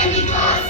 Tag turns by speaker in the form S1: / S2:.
S1: Santa Claus.